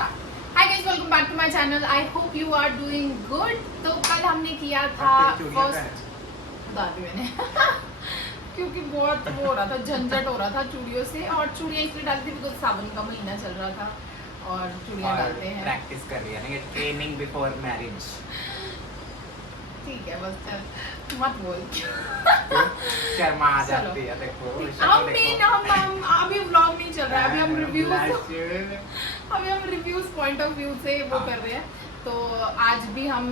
Start. Hi guys, welcome back to my channel. I hope you are doing good. तो कल हमने किया था फर्स्ट, बता दी मैंने क्योंकि बहुत वो हो रहा था, झंझट हो रहा था चूड़ियों से, और चूड़ियाँ इसलिए डाली थी बिकॉज सावन का महीना चल रहा था और चूड़ियाँ डालते हैं। प्रैक्टिस कर रही है ना, ये ट्रेनिंग बिफोर मैरिज। ठीक है, बस मत बोल शर्मा आ जाती है। देखो हम अभी व्लॉग नहीं चल रहा है, अभी हम रिव्यूज पॉइंट ऑफ व्यू से वो कर रहे हैं। तो आज भी हम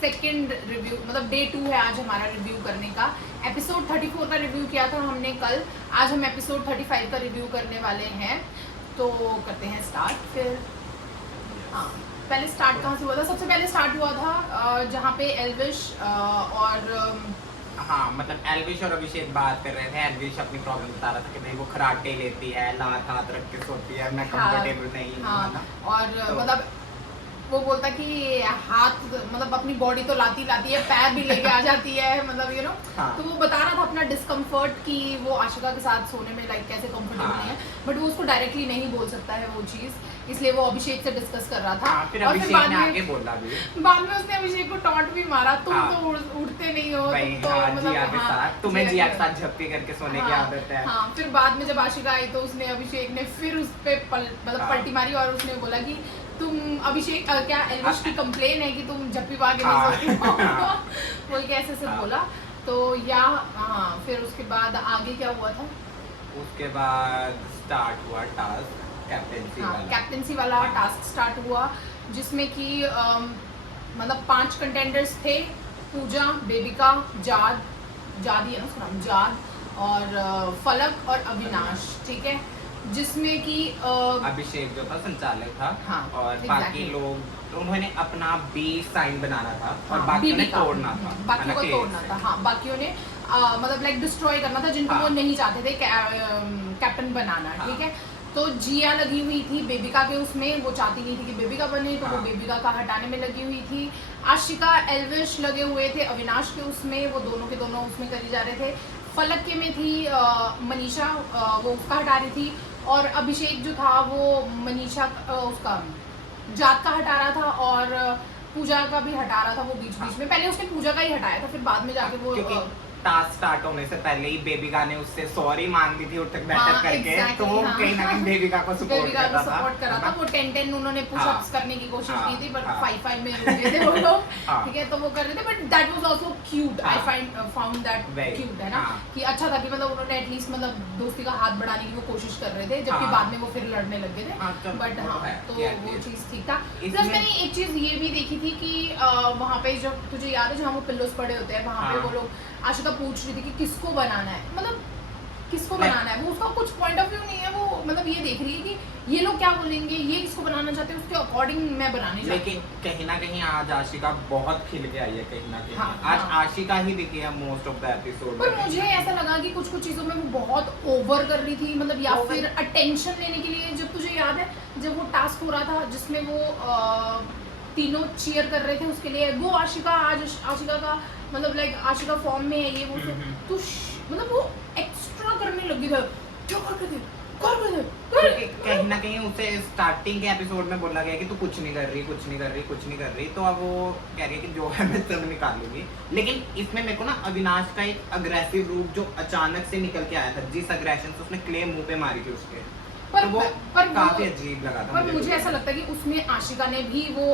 सेकंड रिव्यू, मतलब डे 2 है आज हमारा रिव्यू करने का। एपिसोड 34 का रिव्यू किया था हमने कल, आज हम एपिसोड 35 का रिव्यू करने वाले हैं। तो करते हैं स्टार्ट। फिर हाँ, पहले स्टार्ट कहाँ से हुआ था? सबसे पहले स्टार्ट हुआ था जहाँ पे एल्विश और हाँ, मतलब एल्विश और अभिषेक बात कर रहे थे। एल्विश अपनी प्रॉब्लम बता रहा था कि भाई वो खराटे लेती है, लात हाथ रख के सोती है, मैं कंफर्टेबल नहीं हूँ। हाँ, और तो, मतलब वो बोलता कि हाथ, मतलब अपनी बॉडी तो लाती है, पैर भी लेके आ जाती है, मतलब यू नो। हाँ। तो वो बता रहा था अपना डिस्कम्फर्ट कि वो आशिका के साथ सोने में लाइक कैसे कंफर्टेबल हाँ। नहीं है, बट वो उसको डायरेक्टली नहीं बोल सकता है वो चीज़, इसलिए वो अभिषेक से डिस्कस कर रहा था। हाँ, फिर और अभिषेक ने आगे बोला भी, बाद में उसने अभिषेक को टॉन्ट भी मारा, तुम हाँ। तो उड़ते नहीं हो, तुम तो हाँ, मतलब जिया के साथ, तुम्हें जिया के साथ झपके करके सोने की आदत है। हाँ, फिर बाद में जब आशिका आई तो उसने, अभिषेक ने फिर उस पे मतलब पलटी मारी और उसने बोला कि तुम अभिषेक क्या एल्विश की कंप्लेन है कि तुम जब भी भागे नहीं सोती हो बोल के ऐसे बोला। तो या हाँ, फिर उसके बाद आगे क्या हुआ था? उसके बाद स्टार्ट हुआ टास्क कैप्टेंसी वाला टास्क स्टार्ट हुआ, जिसमें कि मतलब 5 कंटेंडर्स थे। पूजा, बेबिका, जाद ही है ना उसका नाम, जाद और फलक और अविनाश, ठीक है। जिसमें कि अभिषेक जो था संचालक था, हाँ, और बाकी लोग उन्होंने अपना बी साइन बनाना था, और हाँ, बाकियों ने तोड़ना था, बाकियों को तोड़ना था। हाँ, बाकियों ने मतलब लाइक डिस्ट्रॉय करना था जिनको हाँ। वो नहीं चाहते थे कैप्टन बनाना, हाँ। ठीक है। तो जिया लगी हुई थी बेबिका के उसमें, वो चाहती नहीं थी कि बेबिका बने, तो हाँ। वो बेबिका का हटाने में लगी हुई थी। आशिका, एल्विश लगे हुए थे अविनाश के उसमें, वो दोनों के दोनों उसमें करी जा रहे थे। फलक के में थी मनीषा, वो उसका हटा रही थी, और अभिषेक जो था वो मनीषा उसका जात का हटा रहा था, और पूजा का भी हटा रहा था वो बीच में। पहले उसने पूजा का ही हटाया था, फिर बाद में जाके वो टास्क स्टार्ट होने से पहले ही बेबिका ने उससे सॉरी मांग ली थी उठक बैठक हाँ, करके, exactly, तो वो हाँ। कहीं ना कहीं बेबिका को सपोर्ट कर रहा था। वो 10 उन्होंने पुशअप्स हाँ, करने की कोशिश हाँ, की थी, बट हाँ। 5 में रुक गए थे वो लोग, हाँ। ठीक है। तो वो कर रहे थे, but that was also cute. हाँ। आई फाउंड दैट क्यूट, है ना, हाँ। कि अच्छा था कि मतलब उन्होंने एटलीस्ट मतलब दोस्ती का हाथ बढ़ाने की वो कोशिश कर रहे थे, जबकि हाँ। बाद में वो फिर लड़ने लग गए हाँ, थे। बट हाँ, तो वो चीज़ ठीक था। प्लस मैंने एक चीज़ ये भी देखी थी कि वहाँ पे जब तुझे याद है जहाँ वो पिल्लोस पड़े होते हैं, वहाँ पे वो लोग, आशिका पूछ रही थी कि किसको बनाना है, मतलब किसको बनाना है, वो उसका कुछ पॉइंट ऑफ व्यू नहीं है, वो मतलब ये देख रही है कि ये लोग क्या बोलेंगे, ये किसको बनाना चाहते हैं, उसके अकॉर्डिंग मैं बनाने चाहती हूँ। लेकिन कहीं ना कहीं आज आशिका बहुत खिल के आई है, कहीं ना कहीं हाँ, आज हाँ। आशिका ही दिखी है मोस्ट ऑफ द एपिसोड। पर मुझे ऐसा लगा कि कुछ चीज़ों में वो बहुत ओवर कर रही थी, मतलब या फिर अटेंशन लेने के लिए। जब तुझे याद है जब वो टास्क हो रहा था जिसमें वो तीनों चीयर कर रहे थे उसके लिए, वो आशिका का मतलब लाइक आशिका फॉर्म में है ये वो, तो मतलब वो एक्स्ट्रा करने लगी थी, क्या कर रहे थे कहीं ना कहीं उसे स्टार्टिंग के एपिसोड में बोला गया कि तू कुछ नहीं कर रही, तो अब वो कह रही है कि जो है मैं सब निकाल लूंगी। लेकिन इसमें मेरे को ना अविनाश का एक अग्रेसिव रूप जो अचानक से निकल के आया था, जिस अग्रेशन से उसने क्ले मुंह पे मारी थी उसके, तो वो काफी अजीब लगा था। पर मुझे ऐसा लगता है कि उसमें आशिका ने भी वो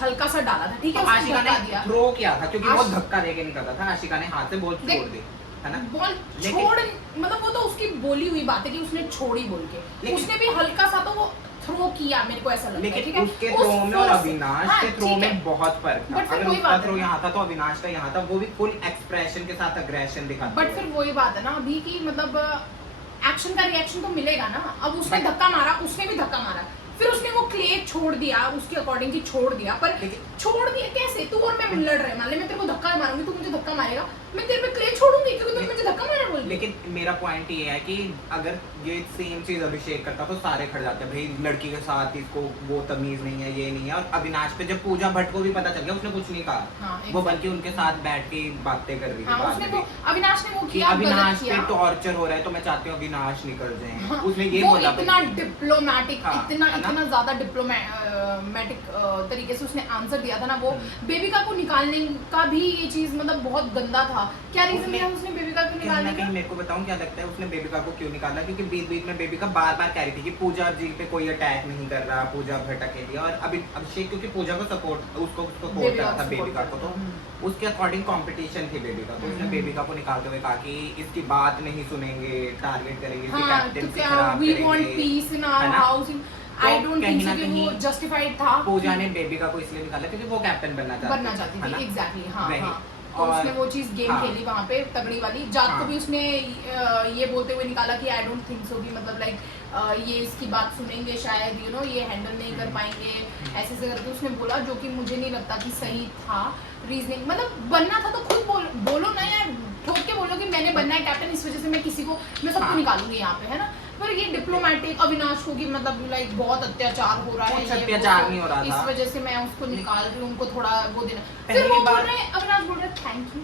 हल्का सा डाला था, ठीक है, आशिका ने थ्रो किया था क्योंकि वो धक्का देके नहीं करता था, आशिका ने हाथ से बॉल छोड़ दी, है ना, बॉल छोड़, मतलब वो तो उसकी बोली हुई बात है कि उसने छोड़ी बोल के, उसने भी हल्का सा तो वो थ्रो किया, मेरे को ऐसा लगता है, ठीक है। उसके थ्रो में और अविनाश के थ्रो में बहुत फर्क था। अगर उसका थ्रो यहाँ था तो अविनाश का यहाँ था, वो भी फुल एक्सप्रेशन के साथ अग्रेशन दिखाता। बट फिर वही बात है ना अभी की, मतलब एक्शन का रिएक्शन तो मिलेगा ना। अब उसने धक्का मारा, उसने भी धक्का मारा, फिर उसने वो क्ले छोड़ दिया, उसके अकॉर्डिंग की छोड़ दिया, पर छोड़ दिया कैसे? तू और मैं लड़ रहे हैं, मान ले मैं तेरे को धक्का मारूंगी, तू मुझे धक्का मारेगा, मैं तेरे पे क्ले छोड़ूंगी क्योंकि तूने मुझे धक्का मारा बोल के। लेकिन मेरा पॉइंट ये है कि अगर ये सेम चीज अभिषेक करता तो सारे खड़ जाते हैं, भाई लड़की के साथ इसको वो तमीज नहीं है, ये नहीं है। और अविनाश पे जब पूजा भट्ट को भी पता चल गया, उसने कुछ नहीं कहा। हाँ, वो बल्कि उनके साथ बैठ के बातें कर रही थी हाँ, बाद उसने में वो भी, अविनाश ने वो कि किया, अविनाश गलत पे किया। टॉर्चर हो रहा है तो मैं चाहती हूँ अविनाश निकल जाए। हाँ, उसने ये वो बोला इतना बल्कि। डिप्लोमेटिक, हाँ, इतना है ना? इतना ज्यादा डिप्लोमेटिक तरीके से उसने आंसर दिया था ना। वो बेबिका को निकालने का भी ये चीज मतलब बहुत गंदा था। क्या रीजन उसने- दिया उसने बेबिका को कहीं निकालने ना का? कहीं मेरे को बताऊं क्या लगता है उसने बेबिका को क्यों निकाला, क्योंकि बीच बीच में बेबिका बार बार कह रही थी कि पूजा जी पे कोई अटैक नहीं कर रहा, पूजा भट्ट अकेली। और अभी अभिषेक क्योंकि पूजा को सपोर्ट उसको सपोर्ट बेबिका करा को था support बेबिका को, करता था। तो उसके अकॉर्डिंग कंपटीशन थी बेबिका, तो उसने बेबिका को निकालते हुए कहा कि इसकी बात नहीं सुनेंगे, टारगेट करेंगे, इसकी हाँ, कैप्टनसी तो खराब वी वांट करेंगे। पीस इन है आवर ना? हाउस। आई डोंट कहीं थिंक ना सो कि वो कहीं जस्टिफाइड था। पूजा ने बेबिका को इसलिए निकाला क्योंकि वो कैप्टन बनना चाहती है ना? थी, एग्जैक्टली। हाँ, वही। हाँ। तो और- उसने वो चीज गेम हाँ। खेली वहाँ पे तगड़ी वाली। जात को हाँ। भी उसने ये बोलते हुए निकाला कि आई डोंट थिंक सो कि मतलब लाइक ये इसकी बात सुनेंगे शायद, यू नो ये हैंडल नहीं कर पाएंगे, ऐसे ऐसे करके उसने बोला, जो कि मुझे नहीं लगता कि सही था रीजनिंग। मतलब बनना था तो खुद बोलो ना यार, ठोक के बोलो कि मैंने बनना है कैप्टन, इस वजह से मैं किसी को मैं सबको हाँ। निकालूंगी यहाँ पे, है ना? पर ये डिप्लोमेटिक अविनाश को कि मतलब लाइक बहुत अत्याचार हो रहा है, कुछ ये वो, अत्याचार नहीं हो रहा इस था। वजह से मैं उसको निकाल रही हूँ, उनको थोड़ा वो देना। पहली फिर वो बोल बार- रहे हैं, अविनाश बोल रहे हैं thank you,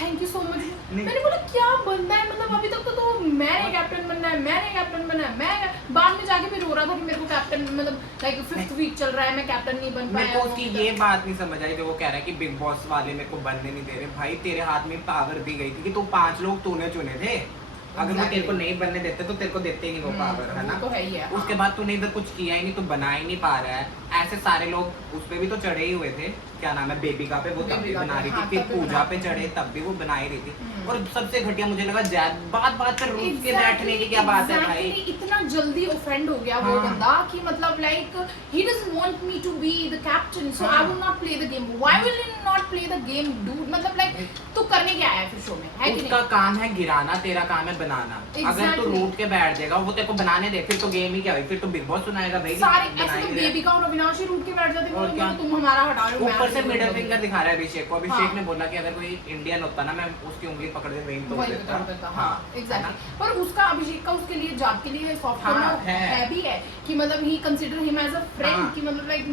thank you so much. नहीं। मैंने बोला क्या बनना है, मतलब अभी तक तो मैंने कैप्टन बनना है, मैंने कैप्टन बनना है, मैं बाद में जाके फिर रो रहा था कि मेरे को कैप्टन मतलब लाइक 5th वीक चल रहा है, मैं कैप्टन नहीं बन मेरे पाया। को उसकी ये बात नहीं समझ आई जो वो कह रहा है कि बिग बॉस वाले मेरे को बनने नहीं दे रहे। भाई तेरे हाथ में पावर दी गई थी कि तू 5 लोग तूने चुने थे, अगर वो तेरे को नहीं बनने देते तो तेरे को देते ही नहीं वो पावर, है ना? तो है ही है। उसके बाद तूने इधर कुछ किया ही नहीं, तू बना ही नहीं पा रहा है। ऐसे सारे लोग उस पे भी तो चढ़े ही हुए थे, क्या नाम है, बेबिका पे, वो तब भी बेबिका बना पे, रही हाँ, थी। फिर तब भी पूजा बना पे रही थी। चढ़े तब भी वो बना ही रही थी। हम्म। और सबसे घटिया मुझे लगा जैद बात बात पर रूठ के बैठने की क्या बात है भाई? Exactly, इतना जल्दी ऑफेंड हो गया वो हाँ। बंदा कि मतलब like he doesn't want me to be the captain, so हाँ। I will not play the game. Why will you not play the game dude? मतलब लाइक तू करने क्या आया फिर शो में, है कि उसका नहीं? काम है गिराना, तेरा काम है बनाना। अगर तू Exactly. रूट के बैठ जाएगा, वो तेरे को बनाने दे, फिर तो गेम ही क्या हुई? फिर तो बिग बॉस सुनाएगा भाई। सारे बना ऐसे ही तो रहे। बेबिका और अविनाश ही रूट के बैठ जाते हैं, और बोलो क्या? तुम हमारा हटा रहे हो, मैं ऊपर से आपको मिडिल बोलूंगी। फिंगर दिखा रहा है अभिषेक को। अभिषेक हाँ। ने बोला कि अगर कोई इंडियन होता ना, मैं उसकी उंगली पकड़ के वहीं तोड़ वही देता। बता हाँ, एग्जैक्टली। पर उसका अभिषेक का उसके लिए जात के लिए सॉफ्ट हाँ, कॉर्नर है। है भी है कि मतलब he consider him as a friend, हाँ। कि मतलब लाइक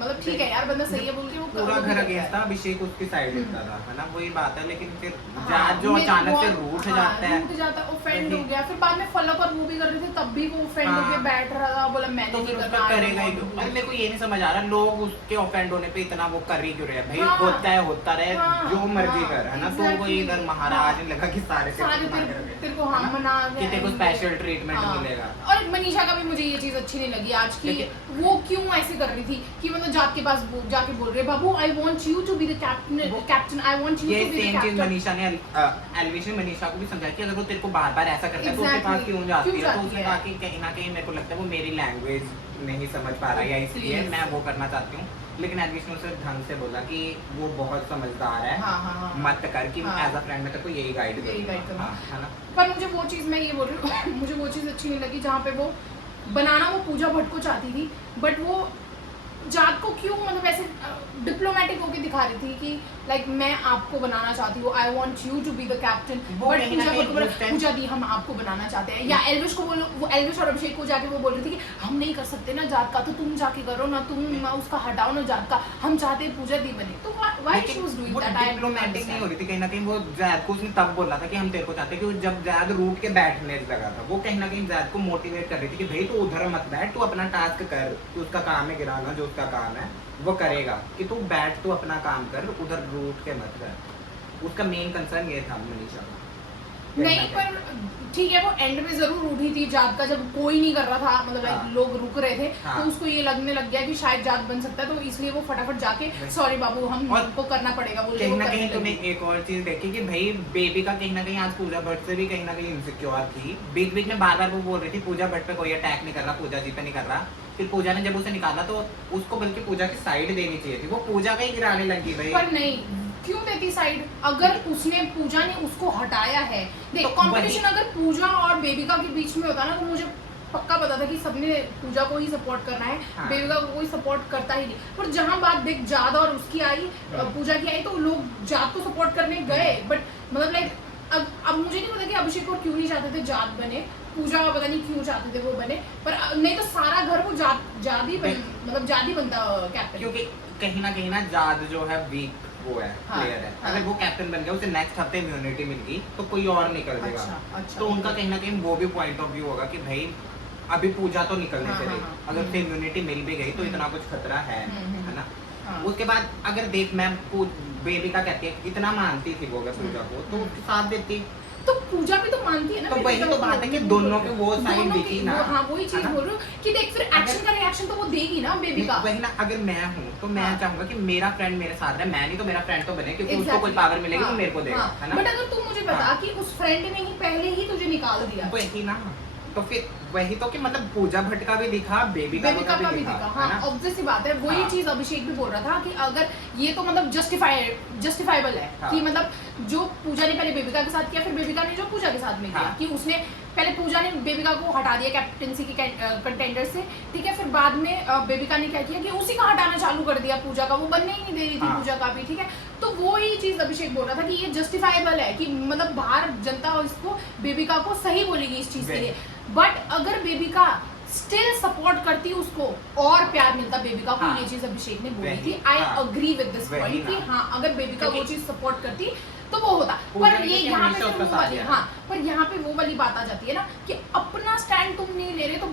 मतलब ठीक है यार, बंदा सही है बोल के वो पूरा वो भी घर करता अगेंस्ट था, है। अभिषेक उसकी साइड लेता था, है ना? वही बात है। लेकिन फिर हाँ, जात जो मेरे को अचानक से बहुत- रूठ हाँ, जाता है, रूठ जाता है, ऑफेंड वही। हो गया। फिर बाद में फॉलो पर वो भी कर रहे थे, तब भी वो ऑफेंड हाँ। होके बैठ रहा था, बोला मैंने तो नहीं फिर करना, उसका I करेगा ही don't क्यों? want to अरे do मेरे को ये नहीं समझ आ रहा, लोग उसके ऑफेंड होने पे इतना वो कर ही क्यों रहे हैं भाई? हाँ। होता रहे, हाँ, जो मर्जी हाँ, कर, है ना? तो exactly. वो इधर महाराज ने लगा कि सारे से सारे मार तेरे रहे तेरे को हाँ है ना? मना कि तेरे को स्पेशल ट्रीटमेंट हाँ। मिलेगा। और मनीषा का भी मुझे ये चीज अच्छी नहीं लगी आज की। लेकिन- वो क्यों ऐसे कर रही थी कि मतलब जात के पास जाके बोल रहे बाबू I want you to be the captain, I want you ये टू बी द सेम चीज कैप्टन। मनीषा ने एलविश ने मनीषा को भी समझाया कि अगर वो तेरे को बार बार ऐसा करता है तो उसके पास Exactly. क्यों जाती क्यों है? तो जाती उसने है? कहा कि कहीं ना कहीं मेरे को लगता है वो मेरी लैंग्वेज नहीं समझ पा रहा है, या इसलिए Please. मैं वो करना चाहती हूँ। लेकिन एलविश ने उसे ढंग से बोला कि वो बहुत समझदार है, हाँ, हाँ, हाँ। मत कर कि हाँ। एज अ फ्रेंड मैं तेरे को यही गाइड यही guide करूंगा, करूंगा। हाँ, है ना? पर मुझे वो चीज़ मैं ये बोल रही हूँ मुझे वो चीज़ अच्छी नहीं लगी जहाँ पे वो बनाना वो पूजा भट्ट को चाहती थी, बट वो जात को क्यों मतलब ऐसे डिप्लोमेटिक होके दिखा रही थी कि लाइक मैं आपको बनाना चाहती हूँ, I want you to be the captain. वो बट कहीं ना पूजा कहीं भट्ट को बोला, उस time- पूजा दी हम आपको बनाना चाहते हैं, या एल्विश को बोलो, वो एल्विश और अभिषेक को जाके वो बोल रही थी कि हम नहीं कर सकते ना जात का, तो तुम जाके करो ना, तुम उसका हटाओ ना जात का, हम चाहते हैं पूजा दी बने। तो व्हाई शी वाज डूइंग वो दैट? आई डिप्लोमेटिक नहीं हो रही थी। कहीं ना कहीं वो जैद को उसने तब बोला था कि हम तेरे को चाहते हैं, कि जब जैद रूट के बैठने लगा था, वो कहीं ना कहीं जैद को मोटिवेट कर रही थी कि भाई तू उधर मत बैठ, तू अपना टास्क कर, तू उसका काम है गिराना, जो उसका काम है वो करेगा, कि तू बैठ, तू अपना काम कर, उधर रूट के मत कर। उसका मेन कंसर्न ये था मनीषा का। नहीं, पर ठीक है वो एंड में जरूर उठी थी जात का, जब कोई नहीं कर रहा था, मतलब हाँ। like लोग रुक रहे थे, हाँ। तो उसको ये लगने लग गया कि शायद जात बन सकता है, तो इसलिए वो फटाफट जाके वही। सॉरी बाबू हम और हमको करना पड़ेगा बोल के कहीं वो ना करने कहीं तुमने लगी। एक और चीज देखी कि भाई बेबी का कहीं ना कहीं आज पूजा भट्ट से भी कहीं ना कहीं इनसिक्योर थी। बीच बीच में बार बार वो बोल रही थी पूजा भट्ट पे कोई अटैक नहीं कर रहा, पूजा जी पे नहीं कर रहा। फिर पूजा ने जब उसे निकाला तो उसको बल्कि पूजा की साइड देनी चाहिए थी, वो पूजा का ही गिराने लगी भाई। पर नहीं, क्यों देती साइड? अगर उसने पूजा ने उसको हटाया है, देख तो कंपटीशन वही- अगर पूजा और बेबिका के बीच में होता ना, तो मुझे पक्का पता था कि सबने पूजा को ही सपोर्ट करना है, हाँ। बेबिका को कोई सपोर्ट करता ही नहीं। पर जहाँ बात देख जाद और उसकी आई, पूजा की आई, तो लोग जाद को सपोर्ट करने गए, बट मतलब लाइक अब मुझे नहीं पता कि अभिषेक और क्यों नहीं चाहते थे जाद बने, पूजा पता नहीं क्यों चाहते थे वो बने, पर नहीं तो सारा घर वो जाद ही मतलब जाद ही बनता कैप्टन। क्योंकि कहीं ना जाद जो है वीक वो है, प्लेयर है। अगर वो कैप्टन बन गया, उसे नेक्स्ट हफ्ते इम्यूनिटी मिल गई तो कोई और निकल देगा। तो उनका कहीं ना कहीं वो भी पॉइंट ऑफ व्यू होगा कि भाई अभी पूजा तो निकलने से रही, अगर उसे इम्यूनिटी मिल भी गई तो इतना कुछ खतरा है ना। उसके बाद अगर देख मैं बेबिका कहती है इतना मानती थी वो अगर पूजा को तो उसके साथ देती, तो पूजा भी तो मानती है ना। तो वही तो बात है कि दोनों के वो साइड दिखी ना। हाँ वही चीज बोल रही हूँ कि देख फिर एक्शन का रिएक्शन तो वो देगी ना बेबिका। वही ना, अगर मैं हूँ तो मैं चाहूंगा कि मेरा फ्रेंड मेरे साथ रहे, मैं नहीं तो मेरा फ्रेंड तो बने, क्योंकि उसको कोई पावर मिलेगी तो मेरे को देगा, है ना। बट अगर तू मुझे बता कि उस फ्रेंड ने ही पहले ही तुझे निकाल दिया, वही ना, तो फिर वही तो कि मतलब पूजा भट्ट का भी दिखा, बेबिका का भी दिखा। हाँ ऑब्वियस सी बात है, वही हाँ। चीज अभिषेक भी बोल रहा था कि अगर ये तो मतलब जस्टिफाइबल है हाँ। कि मतलब जो पूजा ने पहले बेबिका के साथ किया, फिर बेबिका ने जो पूजा के साथ में किया, हाँ। कि उसने पहले पूजा ने बेबिका को हटा दिया कैप्टनसी के कंटेंडर से, ठीक है, फिर बाद में बेबिका ने क्या किया कि उसी का हटाना चालू कर दिया, पूजा का वो बनने ही नहीं दे रही थी हाँ। पूजा का भी, ठीक है। तो वो ही चीज अभिषेक बोल रहा था कि ये जस्टिफाइबल है कि मतलब बाहर जनता इसको बेबिका को सही बोलेगी इस चीज के लिए, बट अगर बेबिका स्टिल सपोर्ट करती उसको और प्यार मिलता बेबिका को, हाँ। ये चीज अभिषेक ने बोली वही, थी। आई हाँ। अग्री विद दिस वही पॉइंट कि ना। हाँ अगर बेबिका वो क्योंकि- चीज सपोर्ट करती तो वो होता, पूजा पर ने ये तो यहाँ पे हमेशा फिर वो उसका वाली साथ हाँ पर यहाँ पे वो वाली बात आ जाती है ना कि अपना स्टैंड तुम नहीं ले रहे तो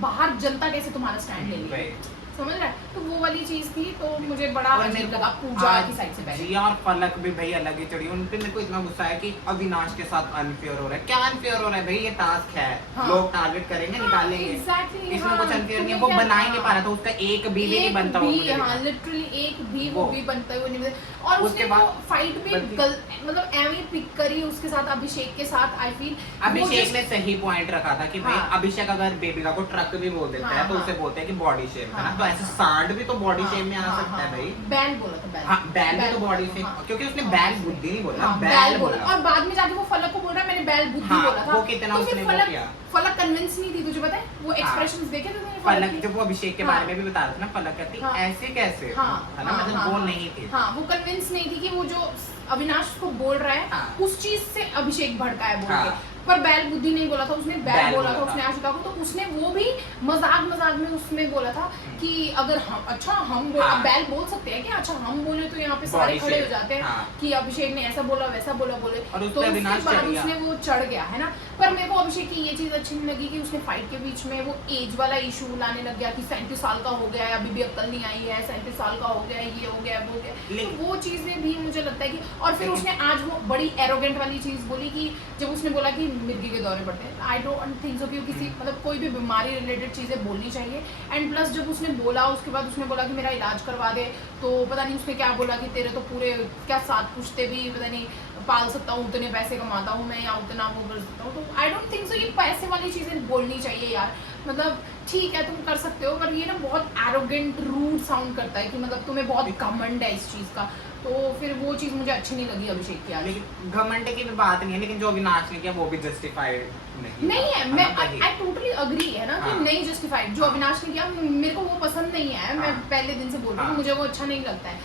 बाहर जनता कैसे तुम्हारा स्टैंड ले लेगी, समझ रहा है। तो वो वाली चीज थी, तो मुझे बड़ा अजीब लगा पूजा की साइड से पहले। जिया और फलक भी भाई अलग ही चढ़ी, उन पे मेरे को इतना गुस्सा है कि अविनाश के साथ अनफेयर हो रहा है। क्या अनफेयर हो रहा है भाई, ये टास्क है, हाँ। लोग टारगेट करेंगे, निकालेंगे, Exactly, इसमें हाँ, कुछ अनफेयर नहीं है। तुम्हें वो क्या- बना ही नहीं हाँ। पा रहा था, उसका एक भी नहीं बनता वो मुझे हाँ दिखा। लिटरली एक भी वो वो। भी बनता हुआ नहीं, और उसके उसके बाद बाद फाइट भी बनती- मतलब एवी पिक करी उसके साथ, अभिषेक के साथ। आई फील अभिषेक ने सही पॉइंट रखा था कि भाई हाँ। अभिषेक अगर बेबिका को ट्रक भी बोल देता है हाँ, तो हाँ। उसे बोलते हैं कि बॉडी शेप है ना, हाँ, तो हाँ, ऐसे हाँ। सांड भी तो बॉडी शेप में आ सकता है भाई। बैल बोला था, बैल। हाँ बैल भी तो बॉडी हाँ, शेप, क्योंकि उसने हाँ। बैल बुद्धि नहीं बोला, हाँ, बैल बोला। बोला। और बाद में जाके वो फलक को बोल रहा है मैंने बैल बुद्धि हाँ, बोला था। वो कितना तो फिर उसने वो फलक किया। फलक कन्विंस नहीं थी, तुझे पता है वो हाँ। एक्सप्रेशंस देखे थे तूने फलक के? जब वो अभिषेक के हाँ। बारे में भी बता रहा था ना, फलक कहती हाँ। ऐसे कैसे, हाँ, है ना, हाँ, मतलब हाँ, वो हाँ। नहीं थी। हाँ वो कन्विंस नहीं थी कि वो जो अविनाश को बोल रहा है हाँ। उस चीज से अभिषेक भड़का है बोल हाँ। के, पर बैल बुद्धि नहीं बोला था उसने, बैल बैल बोला बोला था था। उसने आशिका को। तो उसने वो भी मजाक में उसमें बोला था कि अगर हम अच्छा हम बोल हाँ। बैल बोल सकते हैं कि अच्छा हम बोले तो यहाँ पे सारे Body खड़े हो shape, जाते हैं हाँ। कि अभिषेक ने ऐसा बोला वैसा बोला बोले, और उस तो पे उसके अविनाश बाद चढ़ गया। उसने वो चढ़ गया है ना। पर मेरे को अभिषेक की ये चीज अच्छी नहीं लगी कि उसने फाइट के बीच में वो एज वाला इशू लाने लग गया कि 37 साल का हो गया है, अभी भी अक्ल नहीं आई है, 37 साल का हो गया है, ये हो गया है, वो हो गया है। लेकिन- तो वो चीजें भी मुझे लगता है कि, और फिर लेकिन- उसने आज वो बड़ी एरोगेंट वाली चीज बोली कि जब उसने बोला कि मिर्गी के दौरे पड़ते हैं, आई डोंट थिंक सो कि किसी मतलब कोई भी बीमारी रिलेटेड चीजें बोलनी चाहिए। एंड प्लस जब उसने बोला उसके बाद उसने बोला कि मेरा इलाज करवा दे, तो पता नहीं उसने क्या बोला कि तेरे तो पूरे क्या 7 पुश्ते भी पता नहीं पाल सकता हूँ, उतने पैसे कमाता हूँ मैं, या उतना वो कर सकता हूँ। तो आई डोंट थिंक सो ये पैसे वाली चीजें बोलनी चाहिए यार। मतलब ठीक है तुम कर सकते हो, पर ये ना बहुत एरोगेंट रूड साउंड करता है कि मतलब तुम्हें बहुत घमंड है इस चीज का। तो फिर वो चीज मुझे अच्छी नहीं लगी अभिषेक की आज। लेकिन घमंड की भी बात नहीं है, लेकिन जो अविनाश ने किया वो भी जस्टिफाइड नहीं है, मैं आई टोटली अग्री है ना कि हाँ। नहीं जस्टिफाइड जो हाँ। अविनाश ने किया, मेरे को वो पसंद नहीं है। मैं हाँ। पहले दिन से बोल रही हूँ हाँ। मुझे वो अच्छा नहीं लगता है,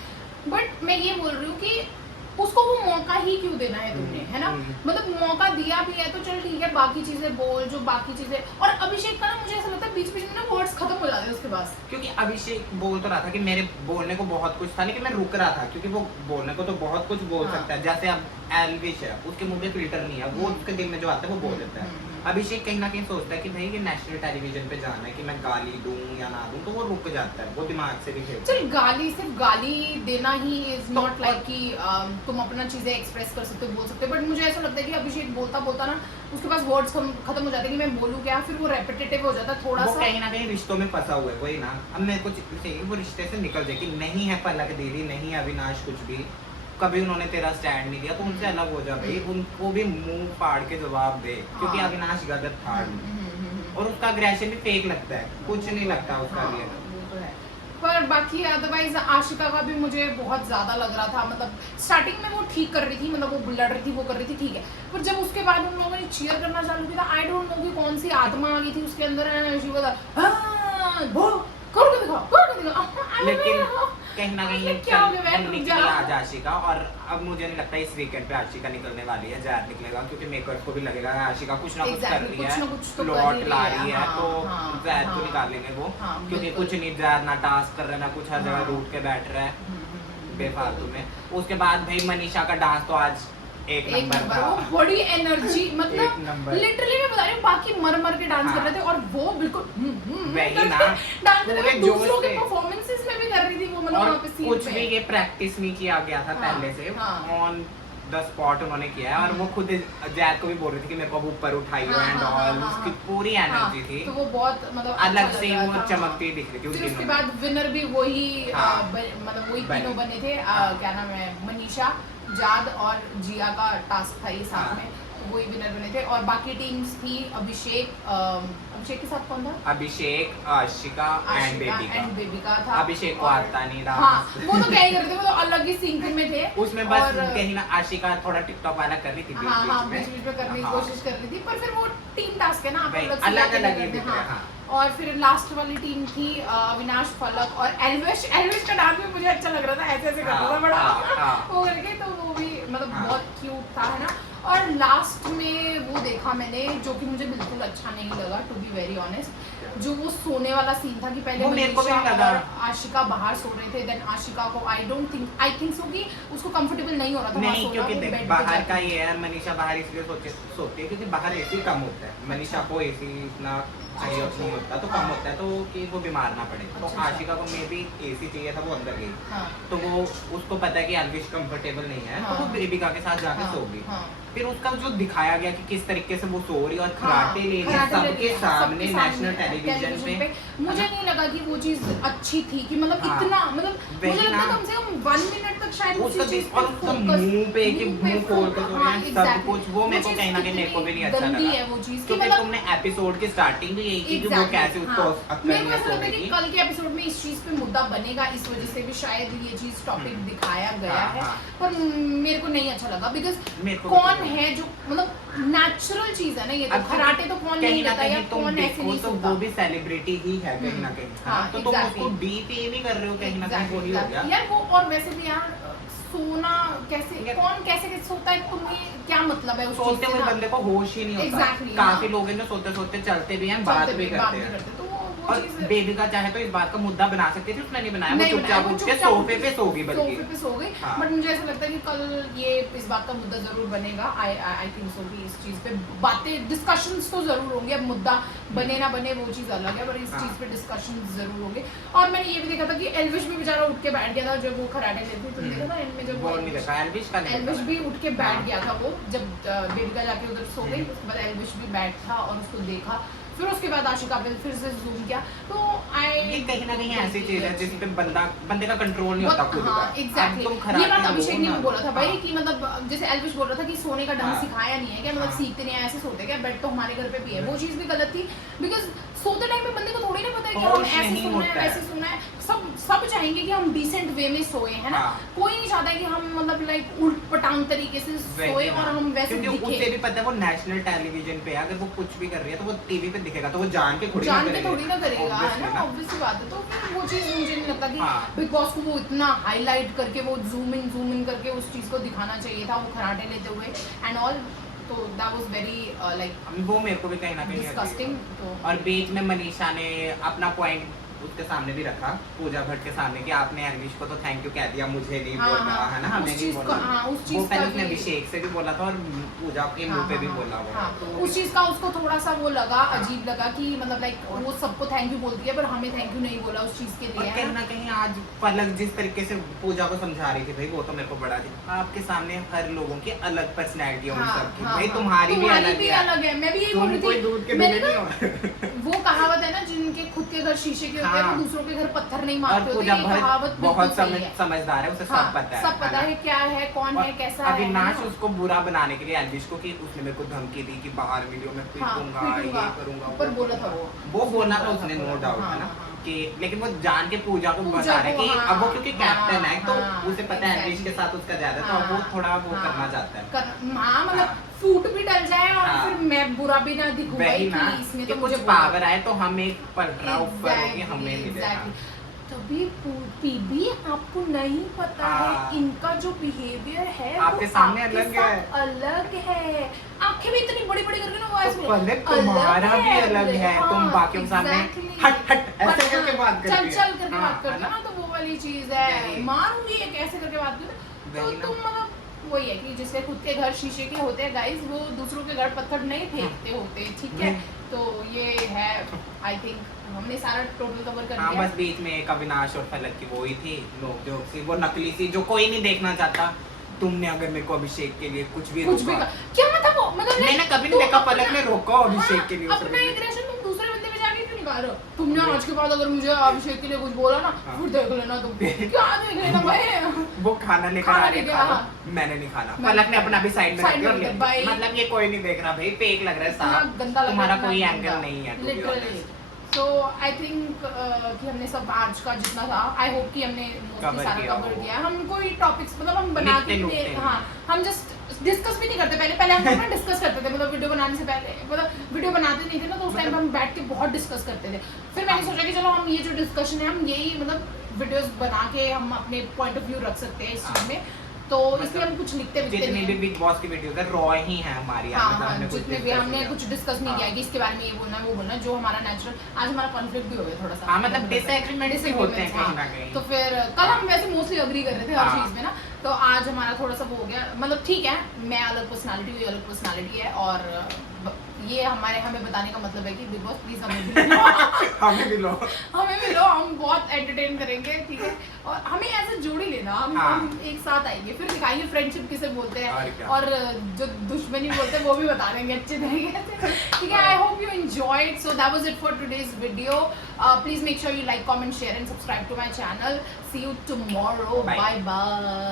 बट मैं ये बोल रही हूँ कि उसको वो मौका ही क्यों देना है तुमने, है ना। मतलब मौका दिया भी है तो चल ठीक है, बाकी चीजें बोल जो बाकी चीजें। और अभिषेक का ना मुझे ऐसा लगता है बीच बीच में ना वर्ड्स खत्म हो जाते हैं उसके पास। क्योंकि अभिषेक बोल तो रहा था कि मेरे बोलने को बहुत कुछ था, लेकिन मैं रुक रहा था क्योंकि वो बोलने को तो बहुत कुछ बोल हाँ। सकता है। जैसे अब एल्विश है, उसके मुंह पे फिल्टर नहीं है, वो उसके दिल में जो आता है वो बोल देता है। अभिषेक कहीं ना कहीं सोचता है कि भाई ये नेशनल टेलीविजन पे जाना है कि मैं गाली दूं या ना दूं, तो वो रुक जाता है, वो दिमाग से भी खेलता है। चल गाली सिर्फ गाली देना ही इज तो नॉट लाइक कि तुम अपना चीजें एक्सप्रेस कर सकते हो, बोल सकते हो। बट मुझे ऐसा लगता है कि अभिषेक बोलता बोलता ना उसके पास वर्ड्स खत्म हो जाते हैं कि मैं बोलूँ क्या, फिर वो रेपिटेटिव हो जाता है थोड़ा वो सा। कहीं ना कहीं रिश्तों में फंसा हुआ है, वही ना। अब मेरे को चाहिए वो रिश्ते से निकल जाए कि नहीं है पलक दीदी, नहीं है अविनाश, कुछ भी कभी उन्होंने तेरा स्टैंड नहीं दिया तो उनसे अलग हो जा भाई, उनको भी मुंह फाड़ के जवाब दे, क्योंकि हाँ। अविनाश गलत था और उसका अग्रेशन भी फेक लगता है, कुछ नहीं लगता उसका हाँ, लिए। वो तो है। पर बाकी अदरवाइज आशिका का भी मुझे बहुत ज़्यादा लग रहा था, मतलब स्टार्टिंग में वो ठीक कर रही थी, मतलब वो लड़ रही थी, वो कर रही थी, ठीक है, पर जब उसके बाद उन लोगों ने चीयर करना चालू किया, आई डोंट नो कि कौन सी आत्मा आ गई थी उसके अंदर, लेकिन कहीं ना कहीं क्या हो गया, निकली आज आशिका, और अब मुझे नहीं लगता इस वीकेंड पे आशिका निकलने वाली है, जैद निकलेगा, क्योंकि मेकर्स को भी लगेगा आशिका कुछ ना कुछ कर रही है, प्लॉट ला रही है, तो जैद को निकाल लेंगे वो, क्योंकि कुछ नहीं, जैद ना टास्क कर रहा है ना कुछ, हर जगह रूट के बैठ रहा है बेफालतू में। उसके बाद भाई मनीषा का डांस तो आज एक नंबर था, वो बड़ी एनर्जी, मतलब लिटरली मैं बता रही हूँ, बाकी मर मर के डांस कर रहे थे और वो बिल्कुल वही ना डांस कर रहे थे, दूसरों के परफॉर्मेंसेस में भी कर रही थी वो, मतलब वहाँ पे सीन पे कुछ भी ये प्रैक्टिस नहीं किया गया था पहले से, ऑन द स्पॉट उन्होंने किया है, और वो खुद जैद को भी बोल रही थी कि मेरे को ऊपर उठाइयो एंड ऑल, उसकी पूरी एनर्जी थी, तो वो बहुत मतलब अलग से वो चमकती दिख रही थी। फिर उसके बाद विनर भी वही मतलब वही तीनों बने थे, क्या नाम है, मनीषा, जाद और जिया का टास्क था ये साथ में, वही विनर बने थे, और बाकी टीम्स थी अभिषेक के साथ कौन था, अभिषेक, आशिका एंड बेबिका था, अभिषेक को आता नहीं रहा, हाँ वो तो क्या ही कर रहे थे, वो तो अलग ही सिंक में थे उसमें, बस कहीं ना आशिका थोड़ा टिकटॉक वाला कर रही थी, बीच में करने की कोशिश कर रही थी, पर फिर वो टीम टास्क है ना, अलग अलग, और फिर लास्ट वाली टीम थी अविनाश, फलक और एल्विश का डांस भी मुझे अच्छा लग रहा था, ऐसे करता था बड़ा वो करके, तो वो भी मतलब बहुत क्यूट था, है ना। और लास्ट में वो देखा मैंने जो कि मुझे बिल्कुल अच्छा नहीं लगा, टू बी वेरी ऑनेस्ट, जो वो सोने वाला सीन था कि पहले मनीषा और आशिका बाहर सो रहे थे, देन आशिका को आई थिंक सो कि उसको कंफर्टेबल नहीं हो रहा था नहीं, क्योंकि देख बाहर का ये है, मनीषा बाहर इसलिए सोती है क्योंकि बाहर एसी कम होता है, मनीषा को एसी इतना चाहिए नहीं होता, तो कम होता है, तो कि वो बीमार ना पड़े, तो आशिका को मे भी एसी चाहिए था, वो अंदर गई, तो वो उसको पता है कि एल्विश कंफर्टेबल नहीं है, तो वो बेबिका के साथ जाके सो गई। फिर उसका जो दिखाया गया कि किस तरीके से वो सो रही और खराटे ले रही सबके सामने नेशनल टेलीविजन पे, मुझे नहीं लगा कि वो चीज अच्छी थी, कि मतलब इतना, मतलब मुझे लगता कम से कम 1 मिनट तक शायद उसका और उसका मुंह पे कि मुंह खोल के सो रहे हैं सब कुछ, वो मेरे को कहीं ना कहीं मेरे को भी नहीं अच्छा लगा है वो चीज, क्योंकि तुमने एपिसोड की स्टार्टिंग भी यही की कि वो कैसे उसको मेरे को ऐसा लगता है कि कल के एपिसोड में इस चीज पे मुद्दा बनेगा, इस वजह से भी शायद ये चीज टॉपिक दिखाया गया है, पर मेरे को नहीं अच्छा लगा, बिकॉज कौन है जो, मतलब नेचुरल चीज है ना ये, तो खराटे तो कौन नहीं करता, या कौन ऐसे नहीं तो वो भी सेलिब्रिटी ही है कहीं ना कहीं, तो तुम उसको डीपी भी कर रहे हो कहीं ना कहीं, वही हो गया यार वो। और वैसे भी यार सोना कैसे, कौन कैसे सोता है, तुम्हें क्या मतलब है उस चीज से, सोते हुए बंदे को होश ही नहीं होता, काफी लोग हैं जो सोते सोते चलते भी हैं, बात भी करते हैं, और बेबिका चाहे तो इस बात का मुद्दा बना सकती थी, उसने नहीं बनाया, वो चुपचाप उठ के सोफे पे सो गई, बल्कि सो गई, बट मुझे ऐसा लगता है कि कल ये इस बात का मुद्दा जरूर बनेगा, आई थिंक सो कि इस चीज पे बातें, डिस्कशंस तो जरूर होंगे, अब मुद्दा बने ना बने वो चीज अलग है, पर इस चीज पे डिस्कशन जरूर होंगे। और मैंने ये भी देखा था कि एल्विश भी बेचारा उठ के बैठ गया था जब वो खराटे लेती, तुमने देखा था इनमें, जब एल्विश भी उठ के बैठ गया था, वो जब बेबिका जाके उधर सो गई, उसके बाद एल्विश भी बैठ था और उसको देखा, फिर उसके बाद आशिका पे फिर से जूम किया, तो ये कहीं ना कहीं ऐसी चीज है जिस पे बंदे का कंट्रोल नहीं होता खुद का। एग्जैक्टली, ये बात अभिषेक ने भी बोला था भाई कि मतलब जैसे एल्विश बोल रहा था कि सोने का ढंग सिखाया नहीं है क्या, मतलब सीखते नहीं है, ऐसे सोते क्या, बेड तो हमारे घर पे भी है, वो चीज भी गलत थी, बिकॉज सोते टाइम पे बंदे को थोड़ी ना पता है कि हम ऐसे सोना है वैसे सोना है, सब चाहेंगे कि हम डिसेंट वे में सोए, है ना, कोई नहीं चाहता है कि हम मतलब लाइक उल्ट पटांग तरीके से सोए और हम वैसे दिखे, क्योंकि उसे भी पता है वो नेशनल टेलीविजन पे है, अगर वो कुछ भी कर रही है तो वो टीवी पे दिखेगा, तो वो जान के थोड़ी ना करेगा, है ना, ऑब्वियस सी बात है, तो फिर वो चीज मुझे नहीं लगता कि बिग बॉस को वो इतना हाईलाइट करके वो जूम इन करके उस चीज को दिखाना चाहिए था, वो खराटे लेते हुए एंड ऑल, तो दैट वाज वेरी लाइक, वो मेरे को भी कहीं ना कहीं डिस्गस्टिंग। तो और बीच में मनीषा ने अपना पॉइंट उसके सामने भी रखा, पूजा भट्ट के सामने, कि आपने एल्विश को तो थैंक यू कह दिया, मुझे नहीं बोला, है ना, हमें नहीं बोला, वो पहले उसने अभिषेक से भी बोला था और पूजा के मुंह पे भी बोला वो, उस चीज का उसको थोड़ा सा वो लगा, अजीब लगा कि मतलब लाइक वो सबको थैंक यू बोलती है पर हमें थैंक यू नहीं बोला उस चीज के लिए, कहीं ना कहीं आज पलक जिस तरीके से पूजा को समझा रही थी भाई, वो तो मेरे को बड़ा थी, आपके सामने हर लोगों की अलग पर्सनैलिटी है, सबकी भाई तुम्हारी भी अलग है, मैं भी यही बोल रही थी, वो कहावत है ना, जिनके खुद के घर शीशे के होते हैं वो दूसरों के घर पत्थर नहीं मारते होते, ये कहावत बहुत समझदार है, उसे सब पता है क्या है, कौन है, कैसा है। अविनाश उसको बुरा बनाने के लिए एल्विश को, कि उसने मेरे को धमकी दी कि बाहर वीडियो में पीटूंगा, ये करूंगा, पर बोला था वो बोला था उसने, नो डाउट, है ना, के, लेकिन वो जान के पूजा को पूजा बता रहा है को, कि हाँ, अब वो क्योंकि कैप्टन है तो हाँ, उसे पता है exactly. एनरिच के साथ उसका ज्यादा, तो अब वो हाँ, थोड़ा वो हाँ, करना चाहता है। हाँ मतलब हाँ। फूट भी डल जाए और हाँ। फिर मैं बुरा भी ना दिखूं भाई वही ना कि इसमें कि तो कुछ मुझे पावर आए तो हम एक पलटा ऊपर होगी हमें मिलेगा। तभी पीबी आपको नहीं पता हाँ। है इनका जो बिहेवियर है आपके वो सामने आपके अलग साथ है। अलग है। आंखें भी इतनी बड़ी बड़ी करके ना वो ऐसे तो पलक तुम्हारा भी अलग है, तुम बाकियों के सामने exactly. हट हट ऐसे करके बात करती चल है। चल करके हाँ, बात करते है हो ना, तो वो वाली चीज है। वही। मारूंगी एक ऐसे करके बात करते तो वही ना। तुम मतलब वही है कि जिसके खुद के घर शीशे के होते हैं गाइस, वो दूसरों के घर पत्थर नहीं फेंकते होते, ठीक है। तो ये है, आई थिंक हमने सारा टोटल कवर कर हाँ दिया। बस बीच में एक अविनाश और फलक की वो ही थी लोग जो सी, वो नकली सी जो कोई नहीं देखना चाहता। तुमने अगर मेरे को अभिषेक के लिए कुछ भी कुछ भी रोका, क्या था वो, मतलब मैंने कभी नहीं देखा पलक ने रोका अभिषेक के लिए उसे अपना भी। एग्रेशन तुम दूसरे बंदे पे जाके क्यों निकाल रहे हो? तुमने आज के बाद अगर मुझे अभिषेक के लिए कुछ बोला ना, हाँ। फिर देख लेना तुम। क्या देख लेना भाई? वो खाना लेकर खाना आ रहे लेके, खा लो, हाँ। मैंने नहीं खाना। मैंने पलक ने अपना भी साइड में साइड रख में लिया, रख भाई। मतलब ये कोई नहीं देख रहा भाई, फेक लग रहा है इतना साफ, गंदा लग तुम्हारा रहा है, कोई इतना एंगल गंदा। नहीं है to be literally. honest। So I think कि हमने सब आज का जितना था, आई होप कि हमने मोस्टली Cover सारा किया कवर हो। किया है। हम कोई टॉपिक्स मतलब हम बना के लिखते नहीं- लुकते हाँ, हम जस्ट डिस्कस भी नहीं करते। पहले हम अपना डिस्कस करते थे, मतलब वीडियो बनाने से पहले, मतलब वीडियो बनाते नहीं थे ना, तो उस टाइम हम बैठ के बहुत डिस्कस करते थे। फिर मैंने सोचा कि चलो हम ये जो डिस्कशन है, हम यही मतलब वीडियोस बना के हम अपने पॉइंट ऑफ व्यू रख सकते हैं इस चीज में। तो इसलिए हम कुछ लिखते विखते जितनी नहीं भी हैं। बिग बॉस की वीडियो है रॉ ही है हमारी, हाँ मतलब हाँ, हमने कुछ जितने भी discuss हमने नहीं कुछ किया। डिस्कस नहीं हाँ। किया कि इसके बारे में ये बोलना है वो बोलना है, जो हमारा नेचुरल। आज हमारा कॉन्फ्लिक्ट भी हो गया थोड़ा सा। हाँ, मतलब disagreements भी होते हैं हाँ। कहीं ना कहीं। तो फिर कल हम वैसे मोस्टली अग्री कर रहे थे हर हाँ। चीज में ना, तो आज हमारा थोड़ा सा वो हो गया। मतलब ठीक है, मैं अलग पर्सनालिटी हुई, अलग पर्सनालिटी है, और ये हमें बताने का मतलब है कि बिग बॉस प्लीज हमें भी लो। हमें भी लो। हमें भी लो, हम बहुत एंटरटेन करेंगे, ठीक है। और हमें ऐसे जोड़ी लेना, हाँ। हम एक साथ आएंगे, फिर दिखाएंगे फ्रेंडशिप किसे बोलते हैं, और क्या। और जो दुश्मनी बोलते हैं वो भी बता देंगे अच्छे तरीके से, ठीक है। I hope you enjoyed. So that was it for today's video. Please make sure you like, comment, share and subscribe to my channel. See you tomorrow. Bye. Bye bye.